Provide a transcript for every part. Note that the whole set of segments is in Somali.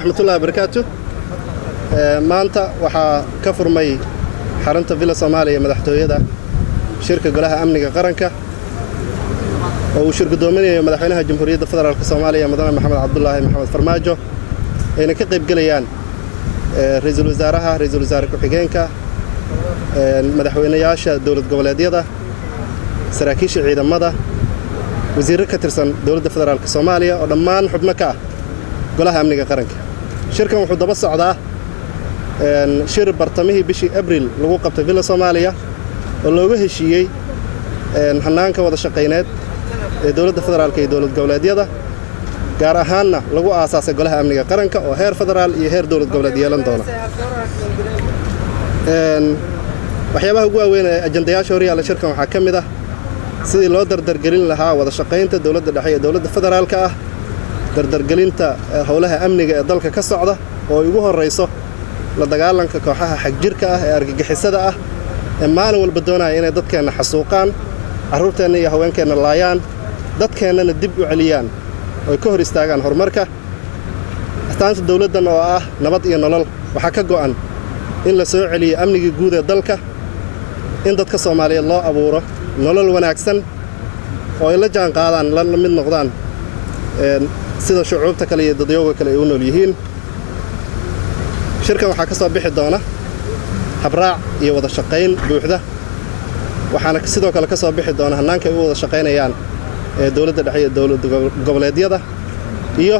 ورحمة الله وبركاته. maanta waxaa ka furmay xarunta Villa Soomaaliya madaxtooyada shirka golaha amniga qaranka oo uu shirgudoominayo madaxweynaha Jamhuuriyadda Federaalka Soomaaliya Mudane Maxamed Cabdullaahi Maxamed Farmaajo ayna ka qayb galayaan ra'iisul wasaaraha ra'iisul wasaare ku-xigeenka madaxweynayaasha dawlad goboleedyada saraakiisha ciidamada wasiirro ka tirsan dawladda federaalka Soomaaliya oo dhammaan xubno ka ah golaha amniga qaranka. shirkan wuxuu daba socdaa shir bartamihii bishii Abriil lagu qabtay Villa Soomaaliya oo looga heshiiyey hanaanka wada shaqeyneed ee dawladda federaalka iyo dawlad goboleedyada gaar ahaanna lagu aasaasay golaha amniga qaranka oo heer federaal iyo heer dawlad goboleed yeelan doona. waxyaabaha ugu waaweyn ee ajandayaasha horyaalla shirkan waxaa ka mid ah sidii loo dardargelin lahaa wada shaqeynta dawladda dhexe ee dawladda federaalka ah dardargelinta howlaha amniga ee dalka ka socda oo ugu horeyso la dagaalanka kooxaha xagjirka ah ee argagixisada ah ee maalin walba doonaya inay dadkeena xasuuqaan carruurteena iyo haweenkeena laayaan dadkeennana dib u celiyaan oo ka hor istaagaan horumarka astaanta dawladdan oo ah nabad iyo nolol waxaa ka go'an in la soo celiyo amniga guud ee dalka in dadka Soomaaliyeed loo abuuro nolol wanaagsan oo ay la jaan qaadaan la mid noqdaan sida shucuubta kale iyo dadyooga kale ay u nool yihiin. shirkan waxaa ka soo bixi doona habraac iyo wada shaqayn buuxda waxaana sidoo kale ka soo bixi doona hanaanka ay u wada shaqaynayaan dawladda dhexe iyo dawlad goboleedyada iyo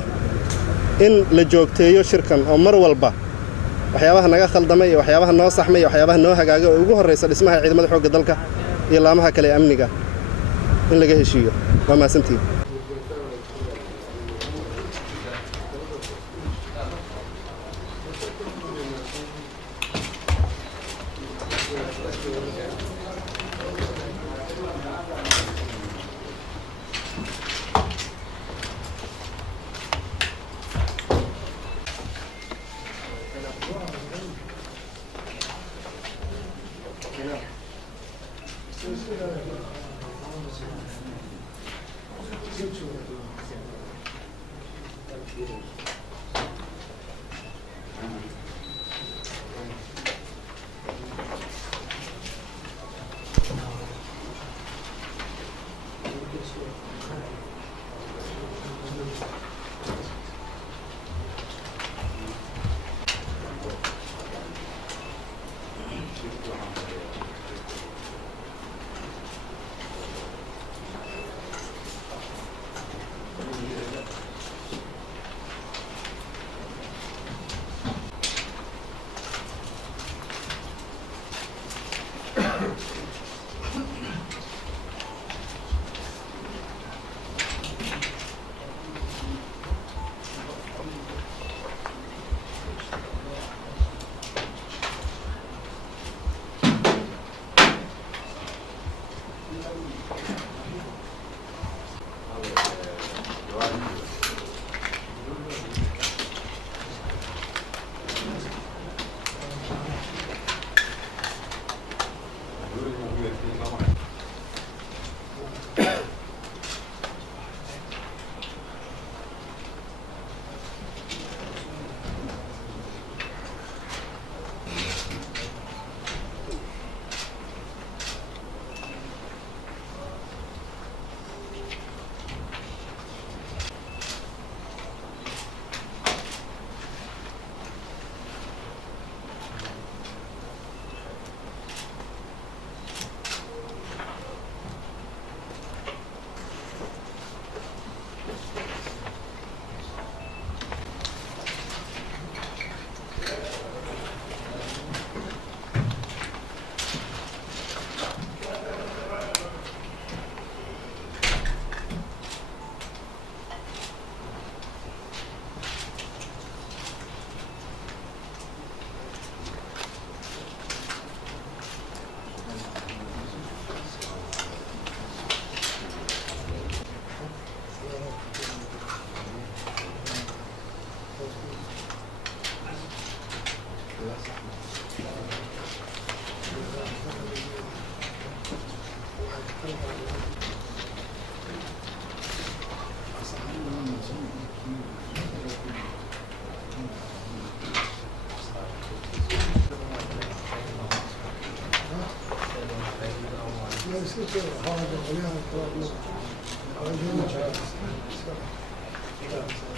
in la joogteeyo shirkan oo mar walba waxyaabaha naga khaldamay iyo waxyaabaha noo saxmay iyo waxyaabaha noo hagaagay oo ugu horeysa dhismaha ciidamada xoogga dalka iyo laamaha kale ee amniga in laga heshiiyo. waa mahadsantihiin. Thank you.